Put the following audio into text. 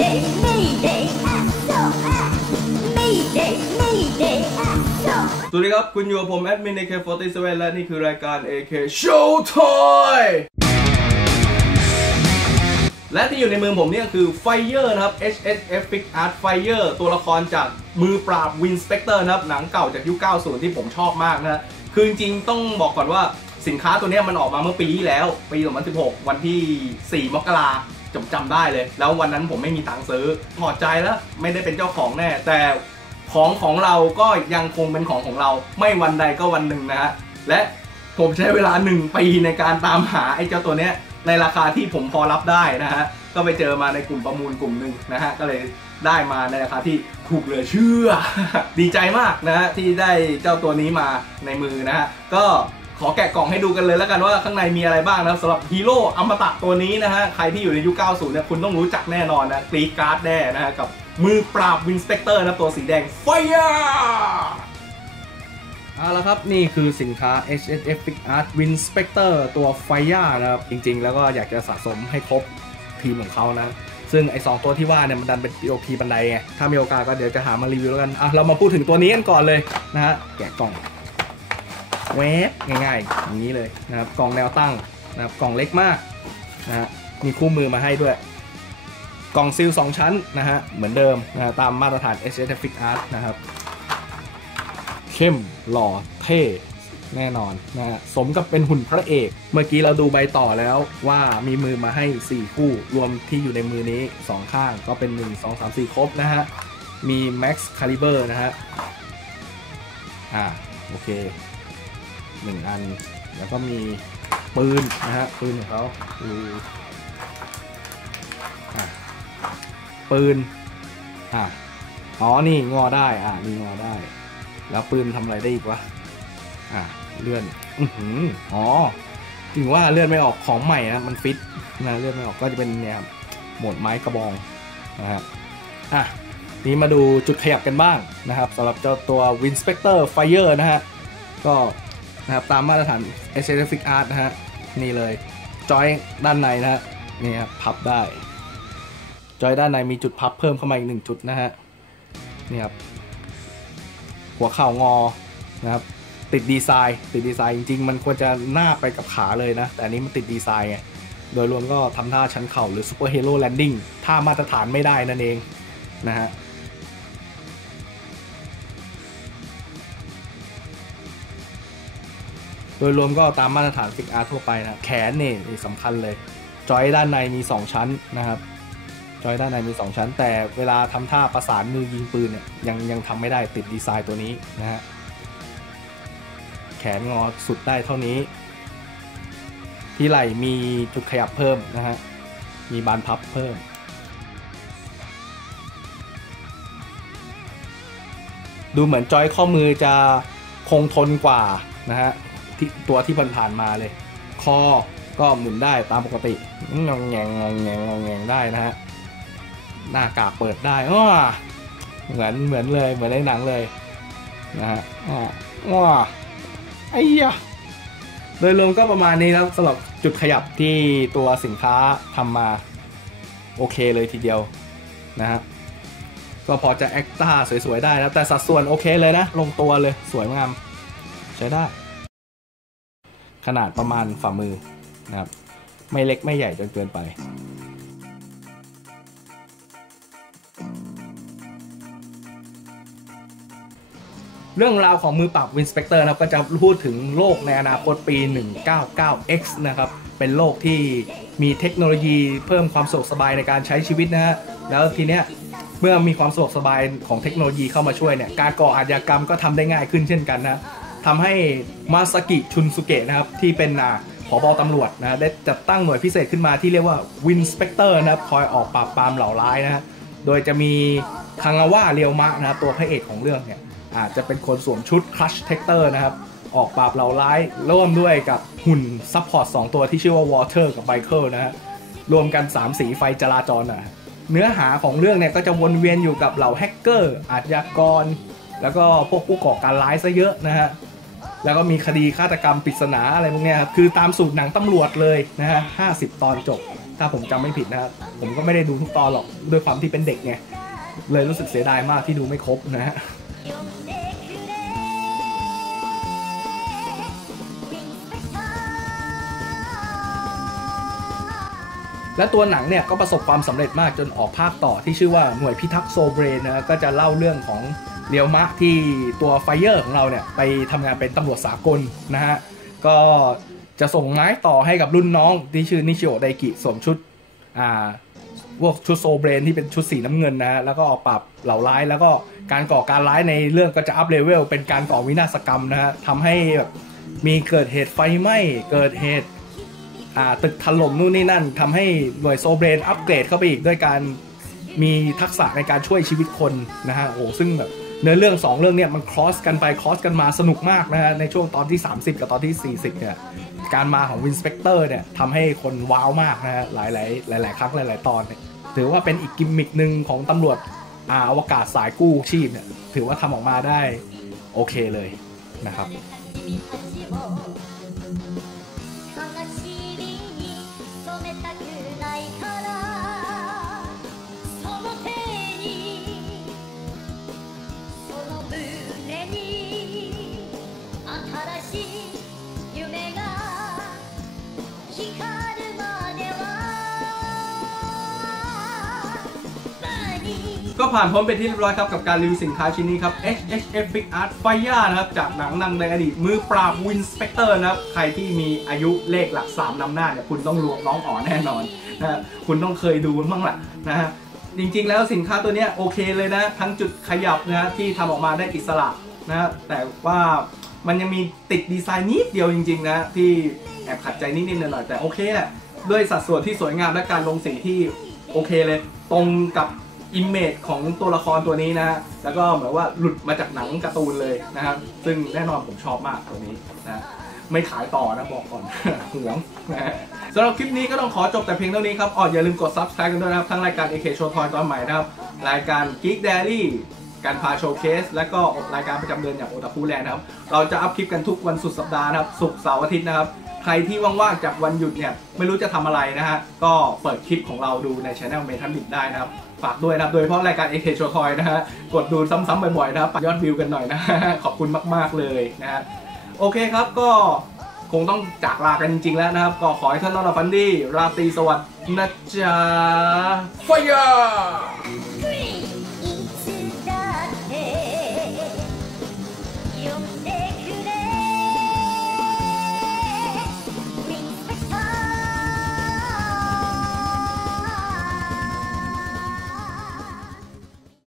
Mayday, Mayday, SOS! สวัสดีครับ คุณอยู่กับผมแอดมิน AK47 และนี่คือรายการ AK Show Toy และที่อยู่ในมือผมเนี่ยคือ Fire นะครับ HSF Fix Art Fire ตัวละครจากมือปราบ Win Spectre นะครับ หนังเก่าจากยุค 90 ที่ผมชอบมากนะคือจริงๆต้องบอกก่อนว่าสินค้าตัวนี้มันออกมาเมื่อปีที่แล้ว ปี 2016 วันที่ 4 มกรา จำจำได้เลย แล้ววันนั้นผมไม่มีตังค์ซื้อพอใจแล้วไม่ได้เป็นเจ้าของแน่ แต่ของของเราก็ยังคงเป็นของของเรา ไม่วันใดก็วันหนึ่งนะฮะและผมใช้เวลา 1 ปีในการตามหาไอ้เจ้าตัวเนี้ยในราคาที่ผมพอรับได้นะฮะก็ไปเจอมาในกลุ่มประมูลกลุ่มหนึ่งนะฮะก็เลยได้มาในราคาที่ถูกเหลือเชื่อ ดีใจมากนะฮะที่ได้เจ้าตัวนี้มาในมือนะฮะก็ ขอแกะกล่องให้ดูกันเลยแล้วกันว่าข้างในมีอะไรบ้างนะครับสำหรับฮีโร่อมตะตัวนี้นะฮะใครที่อยู่ในยุค 90 เนี่ยคุณต้องรู้จักแน่นอนนะกรีดการ์ดแน่นะฮะกับมือปราบวินสเปกเตอร์นะตัวสีแดงไฟร์เอาละครับ นี่คือสินค้า HSF Fix Art Win Spectre ตัว Fire นะครับ จริงๆ แล้วก็อยากจะสะสมให้ครบทีมของเขานะ ซึ่งไอ้สองตัวที่ว่าเนี่ยมันดันเป็น POP บันไดไง ถ้ามีโอกาสก็เดี๋ยวจะหามารีวิวแล้วกัน อะ เรามาพูดถึงตัวนี้กันก่อนเลยนะฮะ แกะกล่อง เวฟง่ายๆอย่างนี้เลยนะครับกล่องแนวตั้งนะครับกล่องเล็กมากนะฮะมีคู่มือมาให้ด้วย กล่องซีล2ชั้นนะฮะเหมือนเดิมนะตามมาตรฐาน HSF Fix Art นะครับ เข้มหล่อเท่แน่นอนนะฮะสมกับเป็นหุ่นพระเอก เมื่อกี้เราดูใบต่อแล้วว่ามีมือมาให้ 4 คู่ รวมที่อยู่ในมือนี้ 2 ข้างก็เป็น 1 2 3 4 ครบนะฮะ มี Max Caliber นะฮะ อ่า โอเค 1อัน แล้วก็มีปืนนะฮะปืนของเขาดูอะปืนอะอ๋อนี่งอได้อะนี่งอได้ แล้วปืนทำอะไรได้อีกวะอะเลื่อนอือหืออ๋อถึงว่าเลื่อนไม่ออกของใหม่นะมันฟิตนะเลื่อนไม่ออกก็จะเป็นเนี่ยครับโหมดไม้กระบองนะครับอะนี้มาดูจุดขยับกันบ้างนะครับสำหรับเจ้าตัว Winspector Fire นะฮะก็ นะครับตามมาตรฐาน s c f i c Art นะฮะนี่เลยจอยด้านในนะฮะนี่ครับพับได้จอยด้านในมีจุดพับเพิ่มเข้ามาอีกหนึ่งจุดนะฮะนี่ครับหัวเข่างอนะครับติดดีไซน์ ติดดีไซน์จริงๆ มันควรจะหน้าไปกับขาเลยนะ แต่อันนี้มันติดดีไซน์ไงโดยรวมก็ทำท่าชั้นเข่าหรือซูเปอร์ฮีโร่แลนดิ้งท่ามาตรฐานไม่ได้นั่นเองนะฮะ โดยรวมก็ตามมาตรฐานฟิกอาร์ทั่วไปนะแขนเนี่ยสำคัญเลย จอยด้านในมี 2 ชั้นนะครับ จอยด้านในมี 2 ชั้น แต่เวลาทำท่าประสานมือยิงปืนเนี่ยยังยังทำไม่ได้ติดดีไซน์ตัวนี้นะฮะแขนงอสุดได้เท่านี้ ที่ไหล่มีจุดขยับเพิ่มนะฮะ มีบานพับเพิ่มดูเหมือนจอยข้อมือจะคงทนกว่านะฮะ ที่ตัวที่ผ่านๆมาเลย คอก็หมุนได้ตามปกติงองแงงงองแงงงองแงงได้นะฮะหน้ากากเปิดได้อ้อเหมือนเหมือนเลยเหมือนในหนังเลยนะฮะอ้ออ้อไอ้ยะโดยรวมก็ประมาณนี้นะสำหรับจุดขยับที่ตัวสินค้าทำมาโอเคเลยทีเดียวนะฮะก็พอจะแอคต้าสวยๆได้นะแต่สัดส่วนโอเคเลยนะ ลงตัวเลยสวยงาม ใช้ได้ ขนาดประมาณฝ่ามือนะครับ ไม่เล็กไม่ใหญ่จนเกินไป เรื่องราวของมือปราบ Win Spectre นะครับก็จะพูดถึงโลกในอนาคตปี 199X นะครับ เป็นโลกที่มีเทคโนโลยีเพิ่มความสะดวกสบายในการใช้ชีวิตนะฮะแล้วทีเนี้ยเมื่อมีความสะดวกสบายของเทคโนโลยีเข้ามาช่วยเนี่ย การก่ออาชญากรรมก็ทำได้ง่ายขึ้นเช่นกันนะ ทำให้มาสกิชุนสุเกะนะครับที่เป็นอ่าผบตำรวจนะได้จัดตั้งหน่วยพิเศษขึ้นมาที่เรียกว่า Win Spectre นะครับคอยออกปราบปรามเหล่าร้ายนะฮะโดยจะมีคังอาว่าเรียวมะนะครับตัวพระเอกของเรื่องเนี่ยอาจจะเป็นคนสวมชุด Crush t e c t o r นะครับออกปราบเหล่าร้ายร่วมด้วยกับหุ่นซัพพอร์ต2ตัวที่ชื่อว่า Water กับ Michael นะฮะรวมกัน 3 สีไฟจราจรนะเนื้อหาของเรื่องเนี่ยก็จะวนเวียนอยู่กับเหล่าแฮกเกอร์อาชญากร แล้วก็พวกผู้ก่อการร้ายซะเยอะนะฮะ แล้วก็มีคดีฆาตกรรมปริศนาอะไรพวกนี้ครับ คือตามสูตรหนังตำรวจเลยนะฮะห้าสิบตอนจบ ถ้าผมจำไม่ผิดนะครับผมก็ไม่ได้ดูทุกตอนหรอกด้วยความที่เป็นเด็กไง เลยรู้สึกเสียดายมากที่ดูไม่ครบนะฮะและตัวหนังเนี่ยก็ประสบความสำเร็จมากจนออกภาคต่อที่ชื่อว่าหน่วยพิทักษ์โซเบรนนะก็จะเล่าเรื่องของ เรียวมะที่ตัวไฟเยอร์ของเราเนี่ยไปทำงานเป็นตำรวจสากลนะฮะ ก็จะส่งไม้ต่อให้กับรุ่นน้องที่ชื่อนิชิโอไดกิสวมชุดอ่าพวกชุดโซเบรนที่เป็นชุดสีน้ำเงินนะฮะ แล้วก็ออกปราบเหล่าร้ายแล้วก็การก่อการร้ายในเรื่องก็จะอัพเลเวลเป็นการก่อวินาศกรรมนะฮะทำให้แบบมีเกิดเหตุไฟไหม้เกิดเหตุอ่าตึกถล่มนู่นนี่นั่นทำให้หน่วยโซเบรนอัปเกรดเข้าไปอีกด้วยการมีทักษะในการช่วยชีวิตคนนะฮะโอ้ซึ่งแบบ เนื้อเรื่อง 2 เรื่องเนี่ยมันครอสกันไปครอสกันมาสนุกมากนะฮะในช่วงตอนที่ 30 กับตอนที่ 40 เนี่ยการมาของวินสเปกเตอร์เนี่ยทำให้คนว้าวมากนะฮะหลายหลายๆหลาย ๆ ครั้งหลาย ๆ ตอนเนี่ยถือว่าเป็นอีกกิมมิคหนึ่งของตำรวจอาอวกาศสายกู้ชีพเนี่ยถือว่าทำออกมาได้โอเคเลยนะครับ ก็ผ่านพ้นไปที่เรียบร้อยครับกับการรีวิวสินค้าชิ้นนี้ครับ HHF Big Art Fire นะครับจากหนังนางในอดีตมือปราบ Win Specter นะครับใครที่มีอายุเลขหลัก 3นำหน้าเนี่ยคุณต้องรวมร้องอ๋อแน่นอนนะคุณต้องเคยดูมันบ้างแหละนะฮะจริงๆแล้วสินค้าตัวนี้โอเคเลยนะ ทั้งจุดขยับนะที่ทำออกมาได้อิสระนะฮะแต่ว่ามันยังมีติดดีไซน์นิดเดียวจริง ๆ นะ ที่แอบขัดใจนิดๆหน่อยๆแต่โอเคแหละด้วยสัดส่วนที่สวยงามและการลงสีที่โอเคเลย ตรงกับ อิมเมจของตัวละครตัวนี้นะฮะแล้วก็เหมือนว่าหลุดมาจากหนังการ์ตูนเลยนะครับ ซึ่งแน่นอนผมชอบมากตัวนี้นะไม่ขายต่อนะบอกก่อนห่วงสำหรับคลิปนี้ก็ต้องขอจบแต่เพียงเท่านี้ครับอ๋ออย่าลืมกด subscribe กันด้วยนะครับ ทั้งรายการ AK Show Toy ตอนใหม่นะครับ รายการ Geek Diary การพาโชว์เคส และก็รายการประจำเดือนอย่างโอตาคุแลนด์นะครับ เราจะอัพคลิปกันทุกวันสุดสัปดาห์นะครับศุกร์เสาร์อาทิตย์นะครับ ใครที่ว่างๆจากวันหยุดเนี่ยไม่รู้จะทำอะไรนะฮะก็เปิดคลิปของเราดูในช anel เมทัลบิดได้นะครับฝากด้วยนะครับโดยเฉพาะรายการ AK Show Toy นะฮะกดดูซ้ำๆบ่อยๆนะครับยอดวิวกันหน่อยนะฮะขอบคุณมากๆเลยนะฮะโอเคครับก็คงต้องจากลากันจริงๆแล้วนะครับ ก็ขอให้ท่านนอนหลับฝันดี ราตรีสวัสดิ์นะจ๊ะ Fire!